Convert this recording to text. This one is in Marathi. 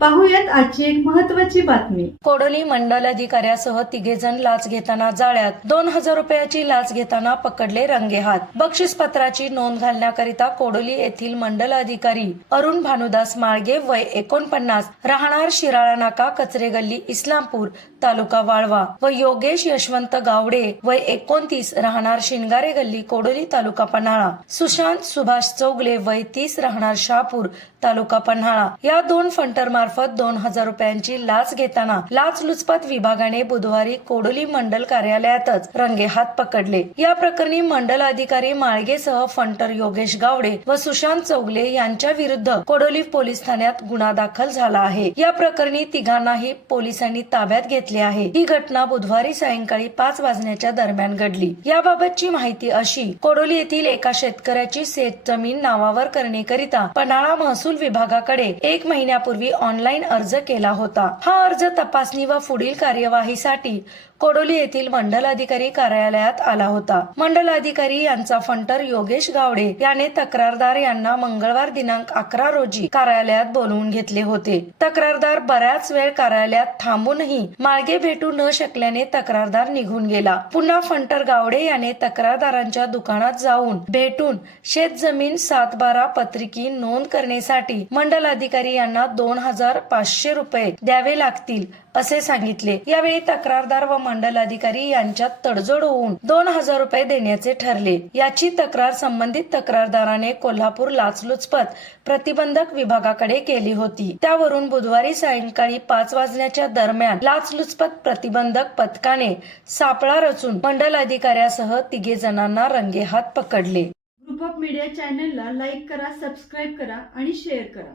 पाहुयात आजची एक महत्वाची बातमी. कोडोली मंडल अधिकाऱ्यासह तिघे जण लाच घेताना जाळ्यात. दोन हजार रुपयाची लाच घेताना पकडले रंगेहात बक्षीस पत्राची नोंद घालण्याकरिता कोडोली येथील मंडल अधिकारी अरुण भानुदास माळगे वय एकोणपन्नास राहणार शिराळा नाका कचरे गल्ली इस्लामपूर तालुका वाळवा व योगेश यशवंत गावडे वय एकोणतीस राहणार शिनगारे गल्ली कोडोली तालुका पन्हाळा. सुशांत सुभाष चौगले वय तीस राहणार शहापूर तालुका पन्हाळा. या दोन फंटर मार्फत दोन हजार रुपयांची लाच घेताना लाचलुचपत विभागाने बुधवारी कोडोली मंडल कार्यालयातच रंगेहात पकडले. या प्रकरणी मंडल अधिकारी माळगेसह फंटर योगेश गावडे व सुशांत चौगले यांच्या विरुद्ध कोडोली पोलीस ठाण्यात गुन्हा दाखल झाला आहे. या प्रकरणी तिघांनाही पोलिसांनी ताब्यात घेतले आहे. ही घटना बुधवारी सायंकाळी पाच वाजण्याच्या दरम्यान घडली. याबाबतची माहिती अशी कोडोली येथील एका शेतकऱ्याची शेत जमीन नावावर करण्याकरिता पन्हाळा महसूल विभागाकडे एक महिन्यापूर्वी ऑन ऑनलाईन अर्ज केला होता. हा अर्ज तपासणी व पुढील कार्यवाहीसाठी कोडोली येथील मंडल अधिकारी कार्यालयात आला होता. मंडल अधिकारी यांचा फंटर योगेश गावडे याने तक्रारदार यांना मंगळवार दिनांक अकरा रोजी कार्यालयात बोलवून घेतले होते. तक्रारदार बऱ्याच वेळ कार्यालयात थांबूनही मार्गे भेटू न शकल्याने तक्रारदार निघून गेला. पुन्हा फंटर गावडे याने तक्रारदारांच्या दुकानात जाऊन भेटून शेत जमीन सात बारा पत्रिकी नोंद करण्यासाठी मंडल अधिकारी यांना दोन हजार हजार पाचशे रुपये द्यावे लागतील असे सांगितले. यावेळी तक्रारदार व मंडल अधिकारी यांच्यात तडजोड होऊन दोन हजार रुपये देण्याचे ठरले. याची तक्रार संबंधित तक्रारदाराने कोल्हापूर लाचलुचपत प्रतिबंधक विभागाकडे केली होती. त्यावरून बुधवारी सायंकाळी पाच वाजण्याच्या दरम्यान लाचलुचपत प्रतिबंधक पथकाने सापळा रचून मंडल अधिकाऱ्यासह तिघे जणांना रंगेहात पकडले. ग्रुप ऑफ मीडिया चॅनलला लाईक करा सबस्क्राईब करा आणि शेअर करा.